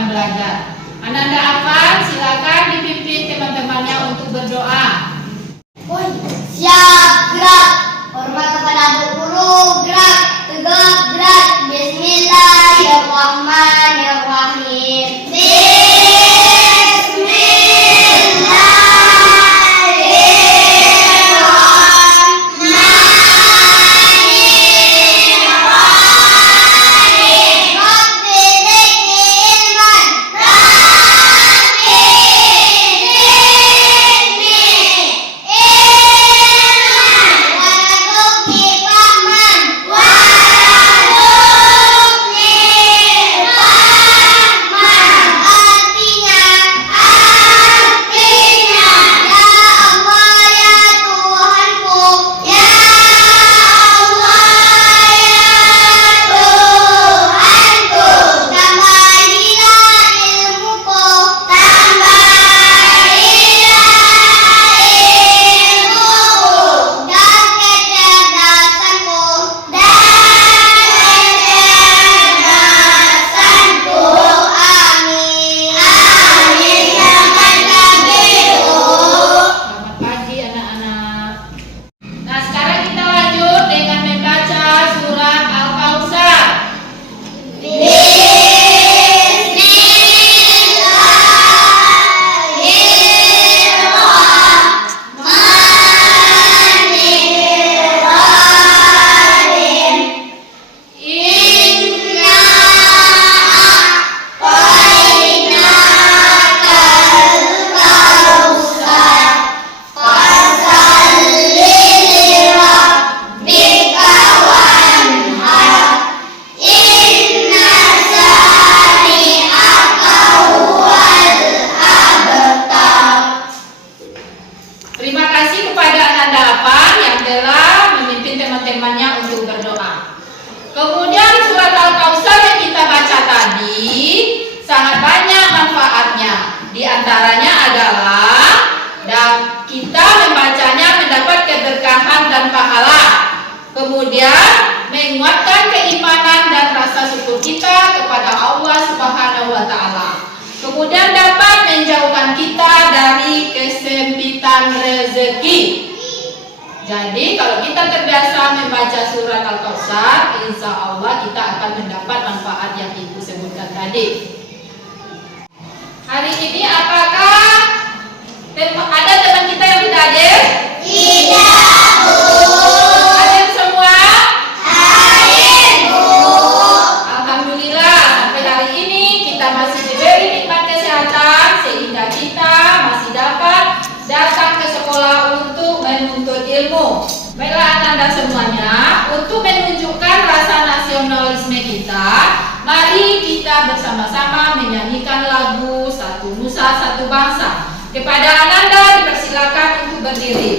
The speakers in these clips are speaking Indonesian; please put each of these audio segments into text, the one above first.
akan belajar. Ananda Afan, silakan dipimpin teman-temannya untuk berdoa. Siap, gerak. Hormat kepada Bu Guru, gerak. Tegak, gerak. Bismillahirrahmanirrahim. Kemudian surat Al-Kautsar yang kita baca tadi sangat banyak manfaatnya. Di antaranya adalah kita membacanya mendapat keberkahan dan pahala. Kemudian menguatkan keimanan dan rasa syukur kita kepada Allah Subhanahu wa taala. Kemudian dapat menjauhkan kita dari kesempitan rezeki. Jadi kalau kita terbiasa membaca surat Al-Kautsar, insya Allah kita akan mendapat manfaat yang Ibu sebutkan tadi. Hari ini apakah ada teman kita yang tidak hadir? Tidak, Bu. Hadir semua? Hadir, Bu. Alhamdulillah, sampai hari ini kita masih diberi nikmat kesehatan sehingga kita masih dapat datang ke sekolah untuk menuntut ilmu. Baiklah Anda semuanya, untuk menunjukkan rasa nasionalisme kita, mari kita bersama-sama menyanyikan lagu Satu Nusa Satu Bangsa. Kepada Ananda dipersilakan untuk berdiri.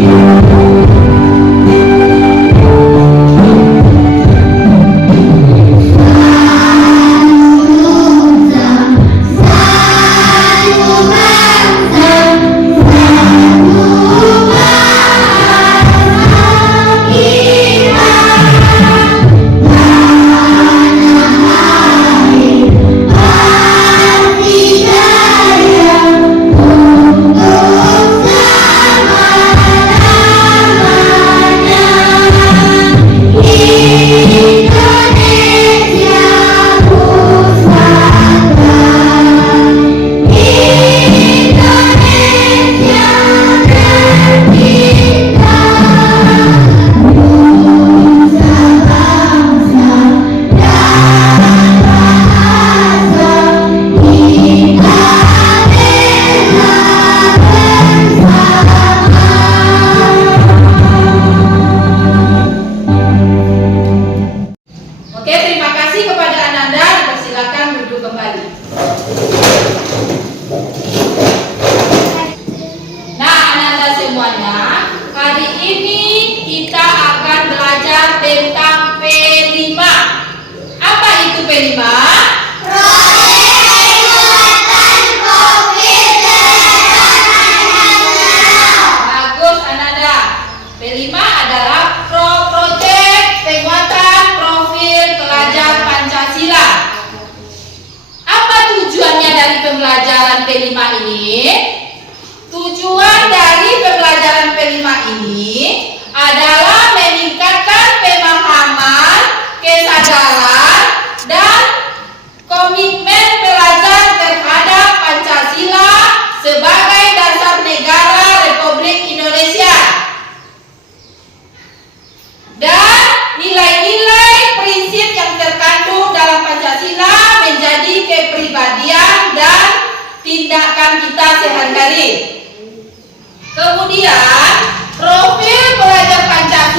Nah,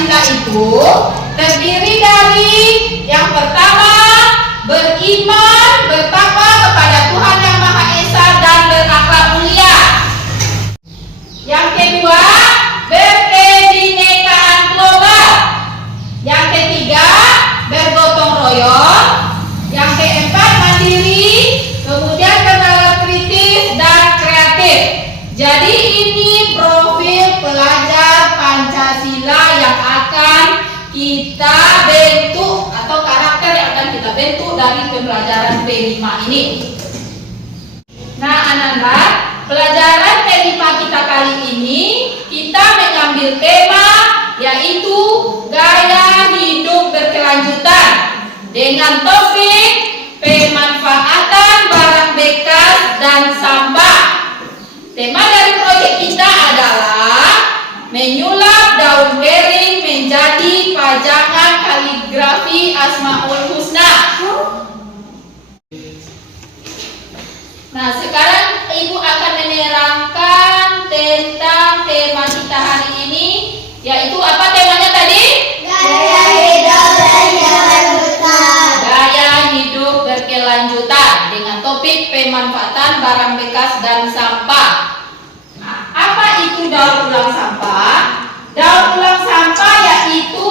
Pancasila itu terdiri dari yang pertama, beriman, bertakwa kepada Tuhan Yang Maha Esa dan berakhlak mulia. Yang kedua, berkebinekaan global. Yang ketiga, bergotong royong. Yang keempat, mandiri. Kemudian bernalar kritis dan kreatif. Jadi ini profil pelajar Pancasila yang akan kita bentuk atau karakter yang akan kita bentuk dari pembelajaran P5 ini. Nah, anak-anak, pelajaran P5 kita kali ini kita mengambil tema yaitu gaya hidup berkelanjutan dengan topik pemanfaatan barang bekas dan sampah. Tema dari proyek kita adalah menyulap daun kering menjadi pajangan kaligrafi Asmaul Husna. Nah, sekarang Ibu akan menerangkan tentang tema kita hari ini, yaitu apa temanya tadi? Gaya hidup berkelanjutan. Gaya hidup berkelanjutan dengan topik pemanfaatan barang bekas dan sampah. Nah, apa itu daur ulang sampah? Daur ulang sampah yaitu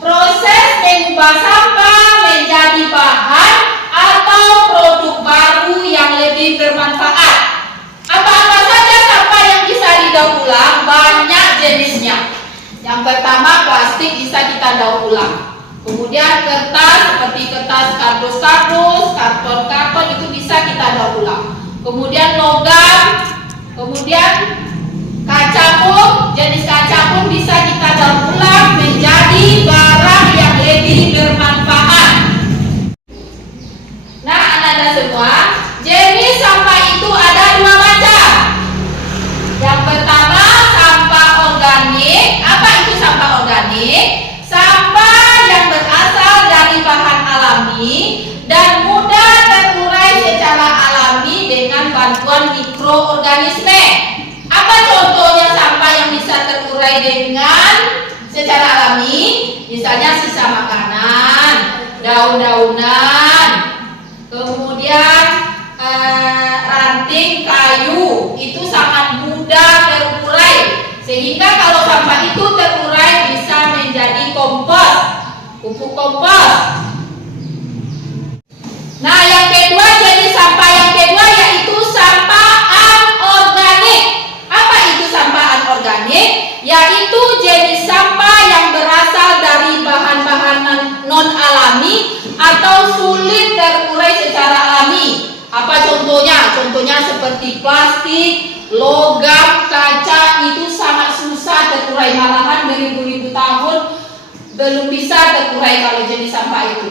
proses mengubah sampah menjadi bahan atau produk baru yang lebih bermanfaat. Apa-apa saja sampah yang bisa didaur ulang? Banyak jenisnya. Yang pertama, plastik bisa kita daur ulang. Kemudian kertas seperti kertas kardus-kardus, karton-karton itu bisa kita daur ulang. Kemudian logam, kemudian kaca pun, jenis kaca pun bisa kita daur ulang menjadi barang yang lebih bermanfaat. Nah, anak-anak semua, jenis sampah itu ada dua macam. Yang pertama, sampah organik. Apa itu sampah organik? Sampah yang berasal dari bahan alami dan mudah terurai secara alami dengan bantuan mikroorganisme. Apa contohnya sampah yang bisa terurai dengan secara alami? Misalnya sisa makanan, daun-daunan, kemudian ranting kayu, itu sangat mudah terurai. Sehingga kalau sampah itu terurai bisa menjadi kompos, pupuk kompos. Nah, yang kedua, jenis sampah yang kedua yaitu sampah anorganik. Apa itu sampah anorganik? Yaitu jenis sampah yang berasal dari bahan-bahan non-alami atau sulit terurai secara alami. Apa contohnya? Contohnya seperti plastik, logam, kaca, itu sangat susah terurai, malahan beribu-ribu tahun belum bisa terurai kalau jenis sampah itu.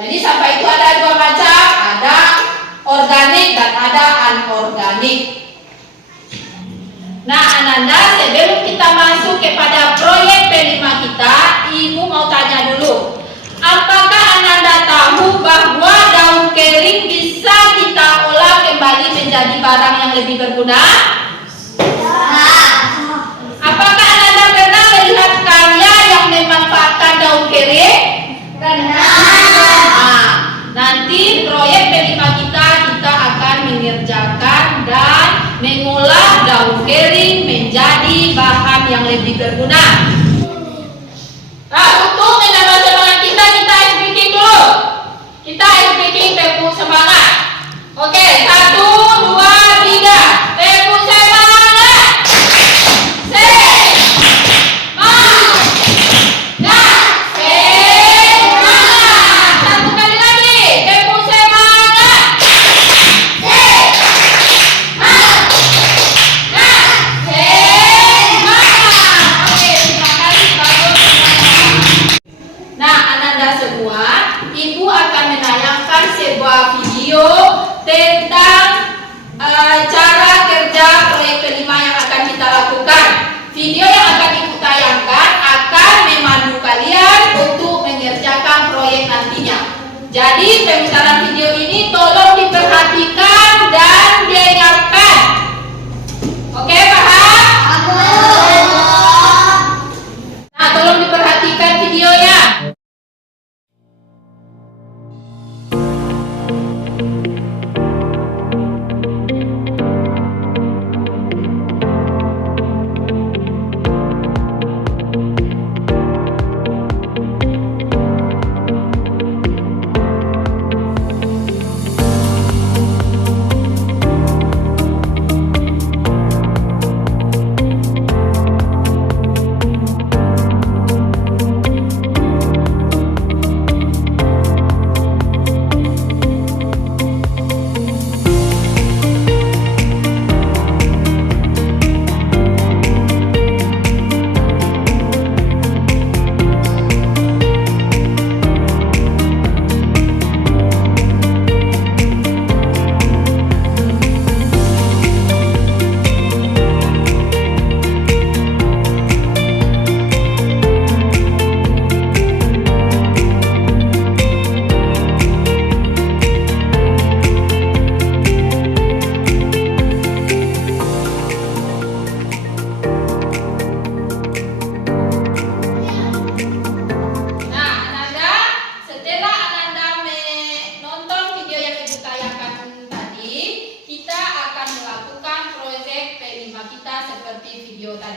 Jadi sampah itu ada dua macam, ada organik dan ada anorganik. Nah, anak-anak, sebelum kita masuk kepada proyek P5 kita, Ibu mau tanya dulu. Apakah anak-anak tahu bahwa daun kering bisa kita olah kembali menjadi barang yang lebih berguna? Apakah anak-anak pernah melihat karya yang memanfaatkan daun kering? Nah, nanti proyek P5 kita akan mengerjakan dan mengolah daun kering menjadi bahan yang lebih berguna. Nah, untuk menambah semangat kita ice breaking dulu. Kita ice breaking, tepuk semangat. Oke, 1, 2, 3. Tepuk semangat. Satu kali lagi. Tepuk semangat. Oke, terima kasih, bagus. Nah, anak-anak semua, Ibu akan menayangkan sebuah video tentang cara kerja proyek P5 yang akan kita lakukan. Video yang akan Ibu tayangkan akan memandu kalian untuk mengerjakan proyek nantinya. Jadi pemutaran video ini tolong diperhatikan dan dengarkan. Oke, paham? Nah, tolong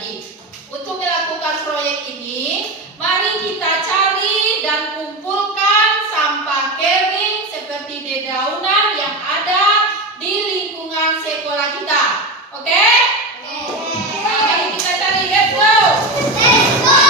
tadi. Untuk melakukan proyek ini, mari kita cari dan kumpulkan sampah kering seperti dedaunan yang ada di lingkungan sekolah kita. Oke? Nah, mari kita cari. Let's go! Let's go!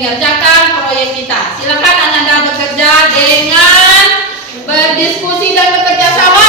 mengerjakan proyek kita. Silakan Ananda bekerja dengan berdiskusi dan bekerja sama.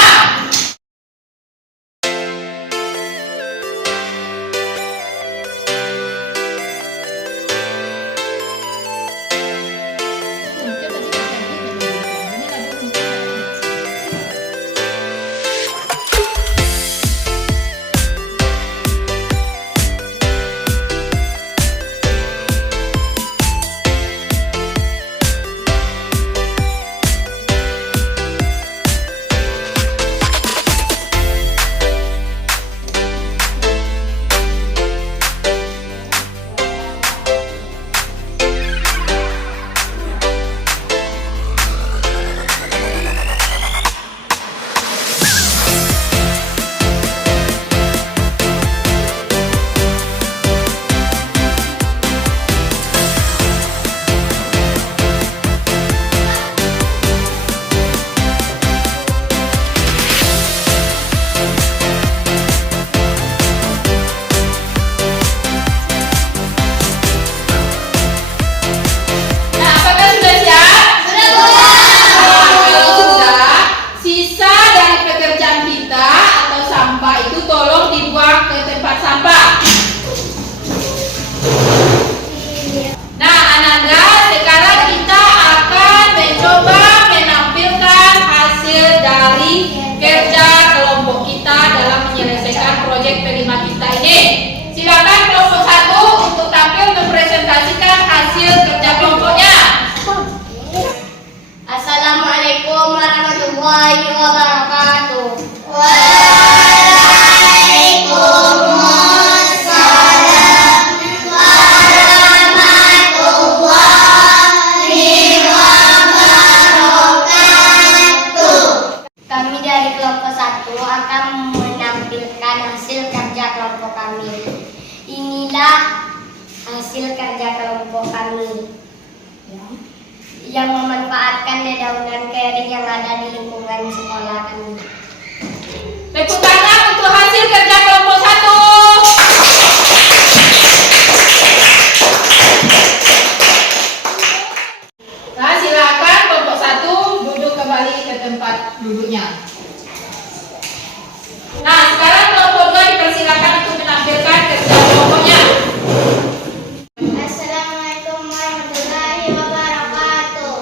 Silakan kelompok 1 untuk tampil mempresentasikan hasil kerja kelompoknya. Assalamualaikum warahmatullahi wabarakatuh. Kami dari kelompok 1 akan menampilkan hasil kerja kelompok kami. Inilah hasil kerja kelompok kami yang memanfaatkan dedaunan kering yang ada di lingkungan sekolah kami. Tepuk tangan untuk hasil kerja kelompok 1. Nah, silakan kelompok 1 duduk kembali ke tempat duduknya. Nah, sekarang kelompok 2 dipersilakan untuk menampilkan kerja kelompoknya. Assalamualaikum warahmatullahi wabarakatuh.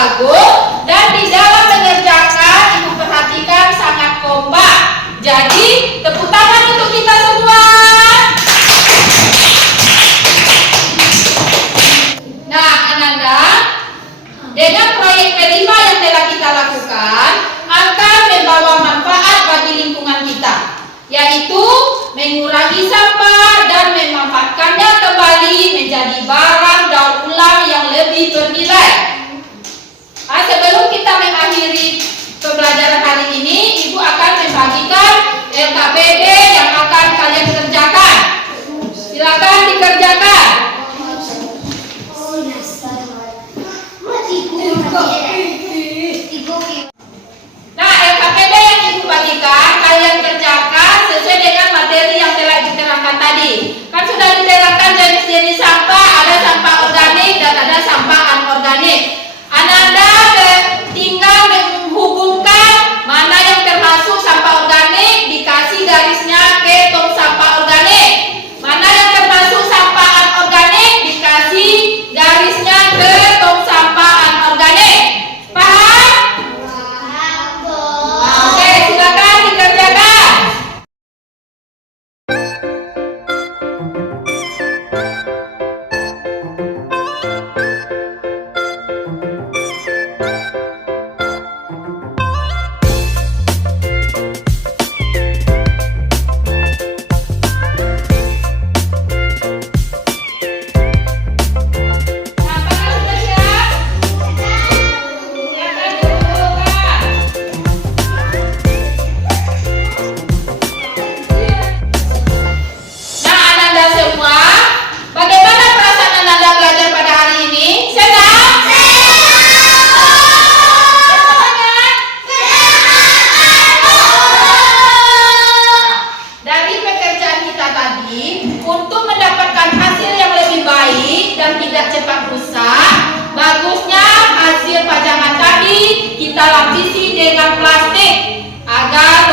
bagus, dan di dalam mengerjakan Ibu perhatikan sangat kompak. Jadi tepuk tangan untuk kita semua. Nah, Ananda, dengan proyek P5 yang telah kita lakukan akan membawa manfaat bagi lingkungan kita, yaitu mengurangi sampah dan memanfaatkannya kembali menjadi barang daur ulang yang lebih bernilai. Sebelum kita mengakhiri pembelajaran hari ini, Ibu akan membagikan LKPD yang akan kalian kerjakan. Silakan dikerjakan. Nah, LKPD yang Ibu bagikan kalian kerjakan sesuai dengan materi yang telah diterangkan tadi. Kan sudah diterangkan jenis-jenis sampah, ada sampah organik dan ada sampah anorganik. Ananda tinggal menghubungkan mana yang termasuk sampah organik, dikasih garisnya ke tong sampah organik. Mana yang termasuk sampah anorganik, dikasih garisnya ke tong sampah anorganik. Paham? Oke, silakan dikerjakan. Bagusnya hasil pajangan tadi kita lapisi dengan plastik agar